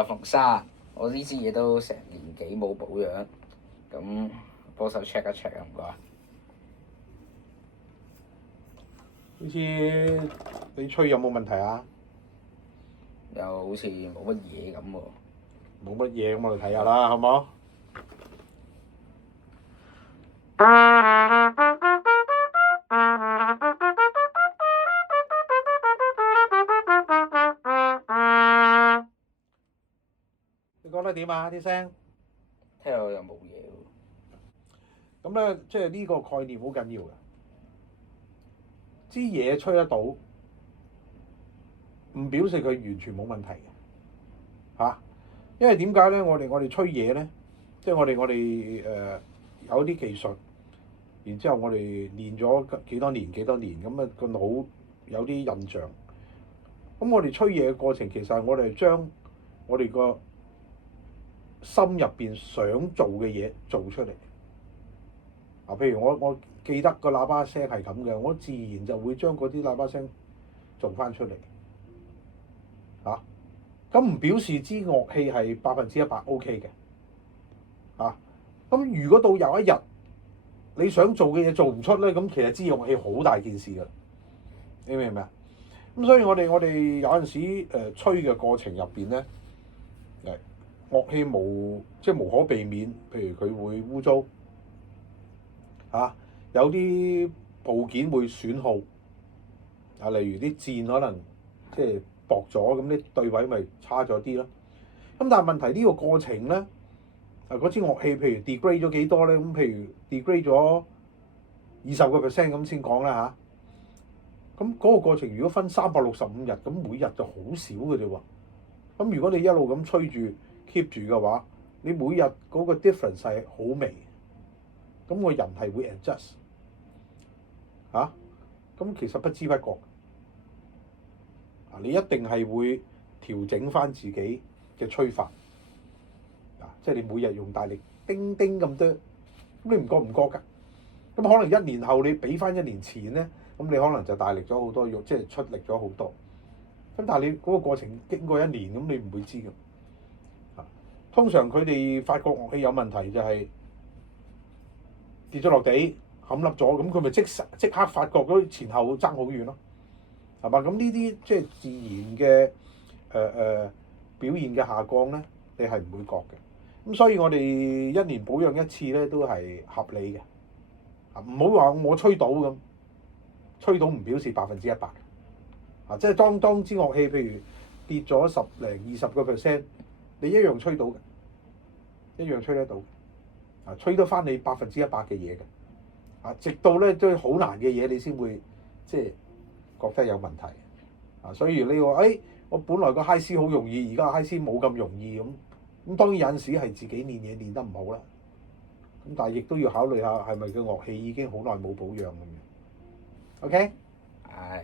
阿馮生，我呢支嘢都成年幾冇保養，咁幫手 check 一 check 啊，唔該。呢支你吹有冇問題啊？又好似冇乜嘢咁喎。冇乜嘢，咁我哋睇下啦，好唔好？你覺得點啊？啲聲？聽落又冇嘢喎。咁咧，即係呢個概念好緊要嘅。支嘢吹得到，唔表示佢完全冇問題嘅嚇。因為點解咧？我哋吹嘢咧，即係我哋有啲技術，然之後我哋練咗幾多年，咁啊個腦有啲印象。咁我哋吹嘢嘅過程，其實係我哋將我哋個心入邊想做嘅嘢做出嚟。啊，譬如我記得個喇叭聲係咁嘅，我自然就會將嗰啲喇叭聲做翻出嚟。嚇，咁唔表示支樂器係100%OK 嘅。嚇，咁如果到有一日你想做嘅嘢做唔出咧，咁其實支樂器好大件事㗎。你明唔明啊？咁所以我哋有陣時吹嘅過程入邊咧，樂器即係無可避免，譬如佢會污糟嚇，有啲部件會損耗啊，例如啲箭可能即係薄咗，咁啲對位咪差咗啲咯。咁但係問題呢個過程咧，嗰支樂器譬如 degrade 咗幾多咧？咁譬如 degrade 咗20%咁先講啦嚇。咁嗰個過程如果分365日，咁每日就好少嘅啫喎。咁如果你一路咁吹住 keep 住嘅話，你每日嗰個 difference 係好微，咁個人係會 adjust 嚇。咁其實不知不覺，你一定係會調整翻自己嘅吹法。即係你每日用大力叮叮咁多，咁你唔覺㗎？咁可能1年後你比翻1年前咧，咁你可能就大力咗好多，即係出力咗好多。咁但係你嗰個過程經過1年，咁你唔會知㗎。通常佢哋發覺樂器有問題就係跌咗落地冚凹咗，咁佢咪即刻發覺嗰前後爭好遠咯，係嘛？咁呢啲即係自然嘅表現嘅下降咧，你係唔會覺嘅。咁所以我哋1年保養1次咧都係合理嘅。唔好話我吹到咁，吹到唔表示100%。即係當支樂器譬如跌咗10零20%，你一樣吹到嘅，一樣吹得到。吹得翻你100%嘅嘢嘅。直到咧都好難嘅嘢，你先會即係覺得有問題。所以你話我本來個 high C 好容易，而家 high C 冇咁容易咁。咁當然有陣時係自己練嘢練得唔好啦。咁但係亦都要考慮下係咪個樂器已經好耐冇保養咁樣。OK？係。